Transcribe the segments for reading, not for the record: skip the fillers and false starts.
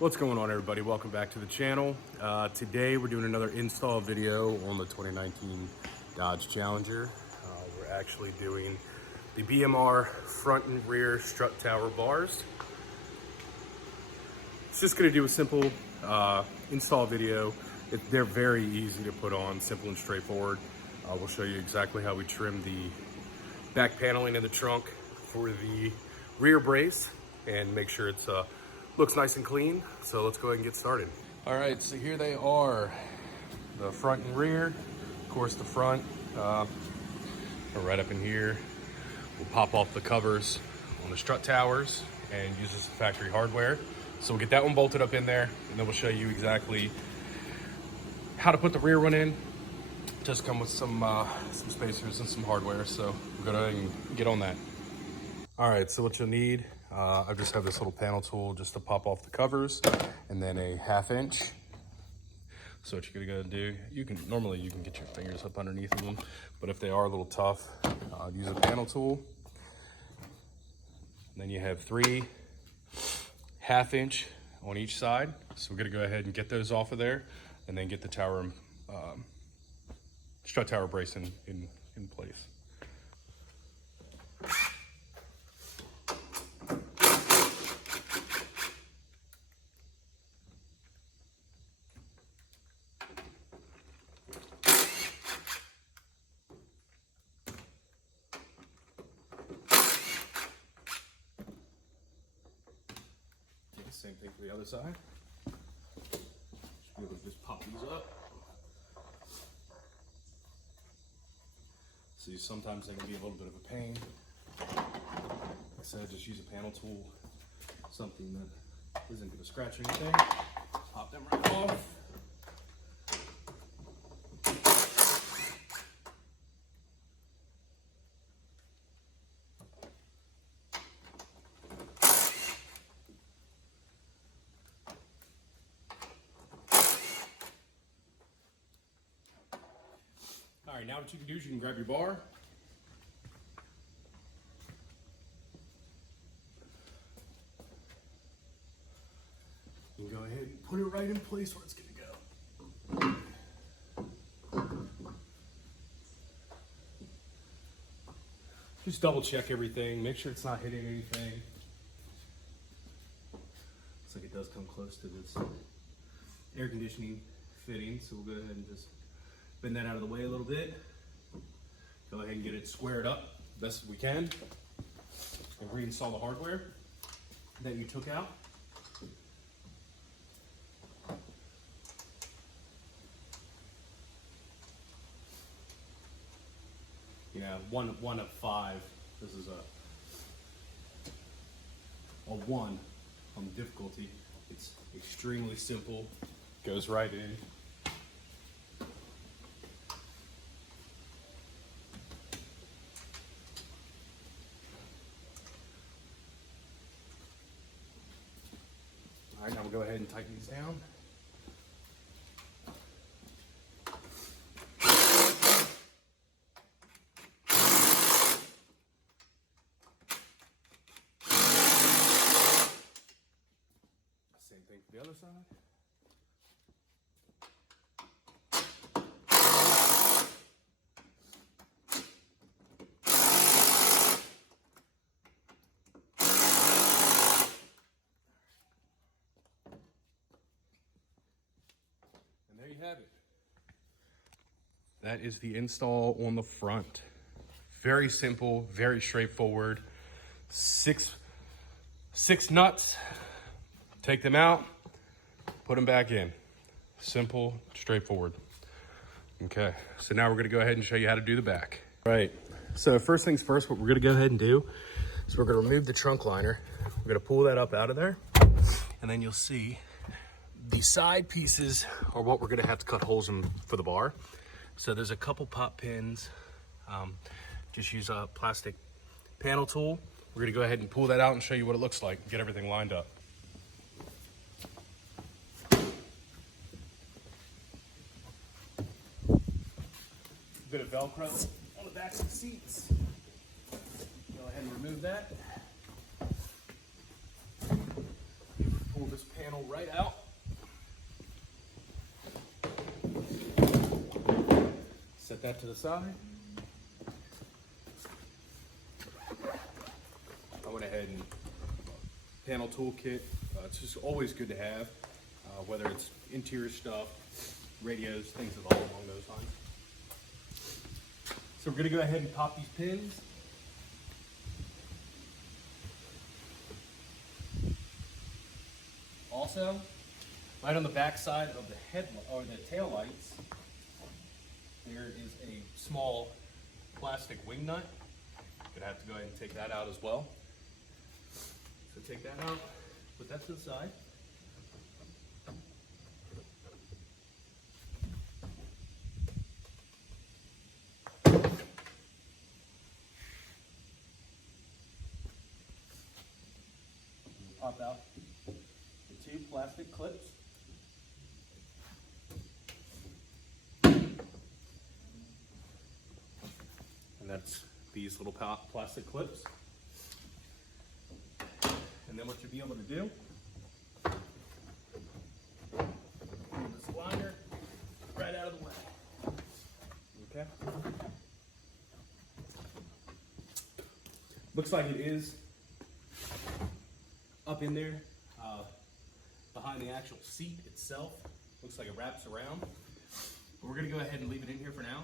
What's going on, everybody? Welcome back to the channel. Today we're doing another install video on the 2019 Dodge Challenger. We're actually doing the BMR front and rear strut tower bars. It's just going to do a simple install video. They're very easy to put on, simple and straightforward. We'll show you exactly how we trim the back paneling in the trunk for the rear brace and make sure it's looks nice and clean. So let's go ahead and get started. All right, so here they are, the front and rear. Of course, the front are right up in here. We'll pop off the covers on the strut towers and use this factory hardware. So we'll get that one bolted up in there, and then we'll show you exactly how to put the rear one in. Just come with some spacers and some hardware. So we'll go ahead and get on that. All right, so what you'll need, I just have this little panel tool just to pop off the covers, and then a 1/2 inch. So what you're gonna go do, normally you can get your fingers up underneath of them, but if they are a little tough, use a panel tool. And then you have 3 1/2 inch on each side. So we're gonna go ahead and get those off of there, and then get the tower, strut tower brace in place. Same thing for the other side. Should be able to just pop these up. See, sometimes they can be a little bit of a pain. Like I said, just use a panel tool, something that isn't going to scratch anything. Pop them right off. All right, now what you can do is you can grab your bar. You can go ahead and put it right in place where it's going to go. Just double check everything, make sure it's not hitting anything. Looks like it does come close to this air conditioning fitting, so we'll go ahead and just bend that out of the way a little bit. Go ahead and get it squared up best as we can. And reinstall the hardware that you took out. Yeah, one of 5. This is a 1 on the difficulty. It's extremely simple, goes right in. All right, now we'll go ahead and tighten these down. Same thing for the other side. And there you have it. That is the install on the front. Very simple, very straightforward. Six nuts. Take them out, put them back in. Simple, straightforward. Okay, so now we're gonna go ahead and show you how to do the back. All right, so first things first, what we're gonna go ahead and do is we're gonna remove the trunk liner. We're gonna pull that up out of there, and then you'll see the side pieces are what we're gonna have to cut holes in for the bar. So there's a couple pop pins. Just use a plastic panel tool. We're gonna go ahead and pull that out and show you what it looks like, get everything lined up. Bit of Velcro on the back of the seats. Go ahead and remove that. Pull this pin panel right out. Set that to the side. I went ahead and panel toolkit. It's just always good to have, whether it's interior stuff, radios, things along those lines. So we're gonna go ahead and pop these pins. Also, right on the back side of the head or the tail lights, there is a small plastic wing nut. Gonna have to go ahead and take that out as well. So take that out, put that to the side. Pop out the two plastic clips. And that's these little plastic clips. And then what you'll be able to do, pull this liner right out of the way. Okay. Looks like it is up in there, behind the actual seat itself. Looks like it wraps around. But we're gonna go ahead and leave it in here for now.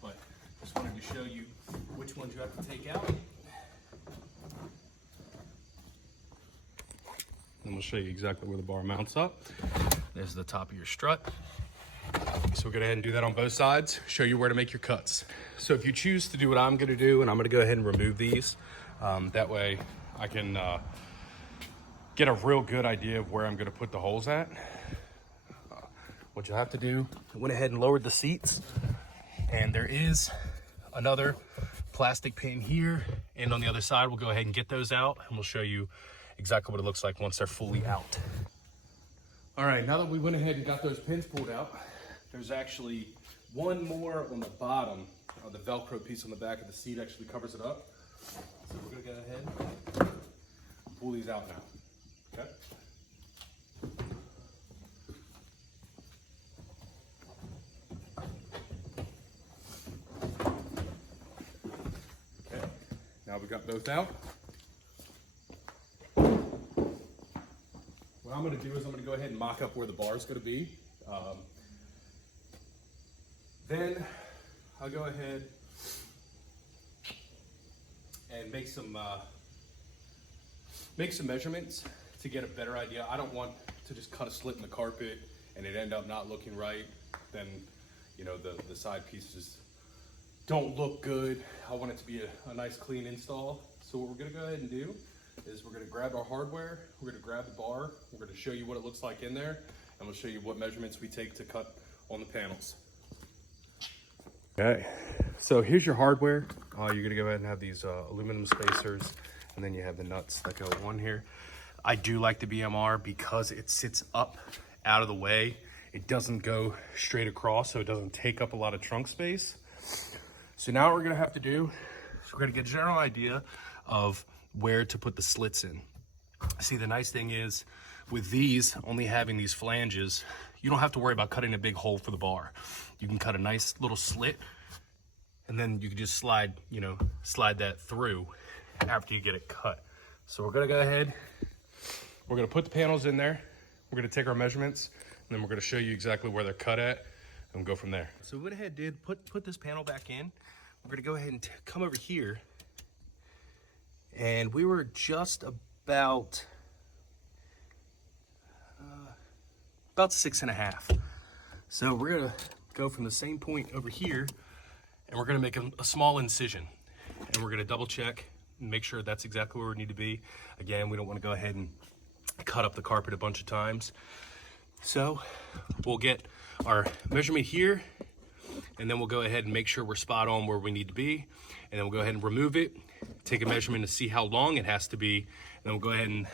But just wanted to show you which ones you have to take out. And we'll show you exactly where the bar mounts up. There's the top of your strut. So we'll go ahead and do that on both sides, show you where to make your cuts. So if you choose to do what I'm gonna do, and I'm gonna go ahead and remove these, that way I can get a real good idea of where I'm gonna put the holes at. What you'll have to do, I went ahead and lowered the seats, and there is another plastic pin here, and on the other side, we'll go ahead and get those out, and we'll show you exactly what it looks like once they're fully out. All right, now that we went ahead and got those pins pulled out, there's actually one more on the bottom. The Velcro piece on the back of the seat actually covers it up. So we're gonna go ahead and pull these out now. Okay. Okay. Now we've got both out. What I'm going to do is I'm going to go ahead and mock up where the bar is going to be. Then I'll go ahead and make some measurements to get a better idea. I don't want to just cut a slit in the carpet and it end up not looking right. Then, you know, the side pieces don't look good. I want it to be a nice clean install. So what we're gonna go ahead and do is we're gonna grab our hardware, we're gonna grab the bar, we're gonna show you what it looks like in there, and we'll show you what measurements we take to cut on the panels. Okay, so here's your hardware. You're gonna go ahead and have these aluminum spacers, and then you have the nuts that go on here. I do like the BMR because it sits up out of the way. It doesn't go straight across, so it doesn't take up a lot of trunk space. So now what we're gonna have to do is we're gonna get a general idea of where to put the slits in. See, the nice thing is with these only having these flanges, you don't have to worry about cutting a big hole for the bar. You can cut a nice little slit, and then you can just slide that through after you get it cut. So we're gonna go ahead, we're gonna put the panels in there, we're gonna take our measurements, and then we're gonna show you exactly where they're cut at, and go from there. So we went ahead and put this panel back in. We're gonna go ahead and come over here, and we were just about 6.5. So we're gonna go from the same point over here, and we're gonna make a small incision, and we're gonna double check and make sure that's exactly where we need to be. Again, we don't want to go ahead and cut up the carpet a bunch of times. So we'll get our measurement here, and then we'll go ahead and make sure we're spot on where we need to be, and then we'll go ahead and remove it, take a measurement to see how long it has to be, and then we'll go ahead and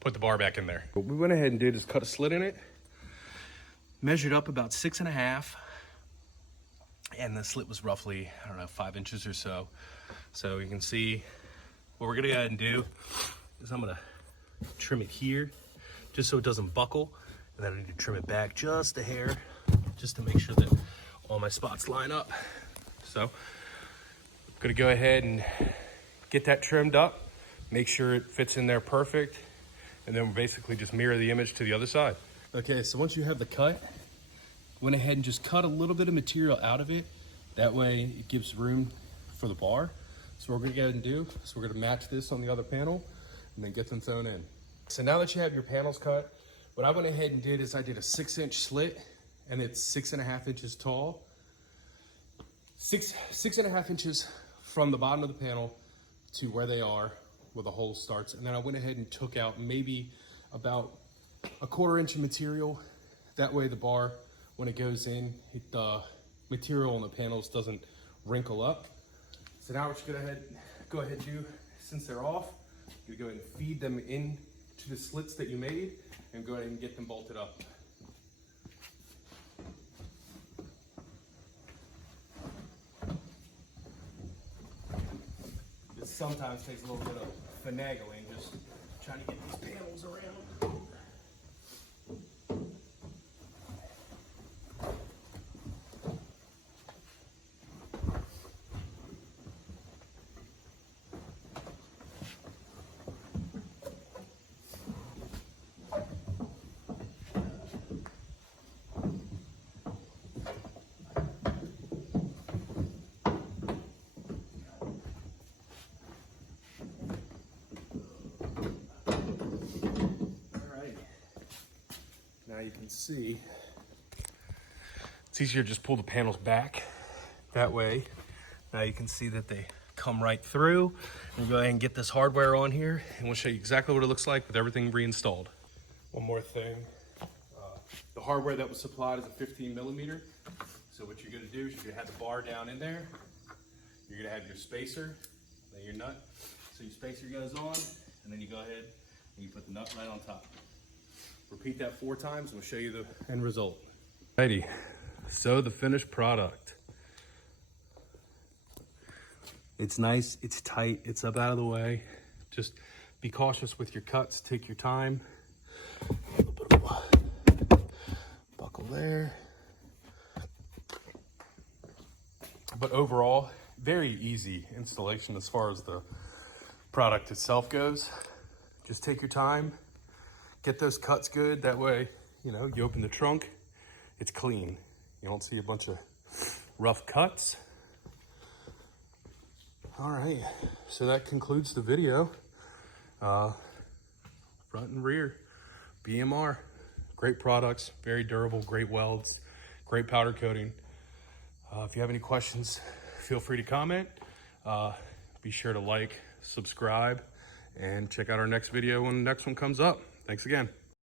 put the bar back in there. What we went ahead and did is cut a slit in it, measured up about 6.5, and the slit was roughly, 5 inches or so. So you can see what we're gonna go ahead and do is I'm gonna trim it here just so it doesn't buckle. And then I need to trim it back just a hair, just to make sure that all my spots line up. So I'm gonna go ahead and get that trimmed up, make sure it fits in there perfect, and then we'll basically just mirror the image to the other side. Okay, so once you have the cut, went ahead and just cut a little bit of material out of it. That way it gives room for the bar. So what we're gonna go ahead and do is we're gonna match this on the other panel and then get them thrown in. So now that you have your panels cut, what I went ahead and did is I did a 6-inch slit, and it's 6.5 inches tall. 6.5 inches from the bottom of the panel to where they are, where the hole starts. And then I went ahead and took out maybe about a 1/4 inch of material. That way the bar, when it goes in, the material on the panels doesn't wrinkle up. So now what you're gonna go ahead and do, since they're off, you're gonna go ahead and feed them in to the slits that you made and go ahead and get them bolted up. This sometimes takes a little bit of finagling, just trying to get these panels around. Now you can see, it's easier to just pull the panels back that way. Now you can see that they come right through. We'll go ahead and get this hardware on here, and we'll show you exactly what it looks like with everything reinstalled. One more thing, the hardware that was supplied is a 15mm. So what you're gonna do is you're gonna have the bar down in there. You're gonna have your spacer, then your nut. So your spacer goes on, and then you go ahead and you put the nut right on top. Repeat that 4 times and we'll show you the end result. Alrighty, so the finished product. It's nice, it's tight, it's up out of the way. Just be cautious with your cuts, take your time. A little bit of buckle there. But overall, very easy installation as far as the product itself goes. Just take your time. Get those cuts good, that way, you know, you open the trunk, it's clean. You don't see a bunch of rough cuts. All right, so that concludes the video. Front and rear, BMR, great products, very durable, great welds, great powder coating. If you have any questions, feel free to comment. Be sure to like, subscribe, and check out our next video when the next one comes up. Thanks again.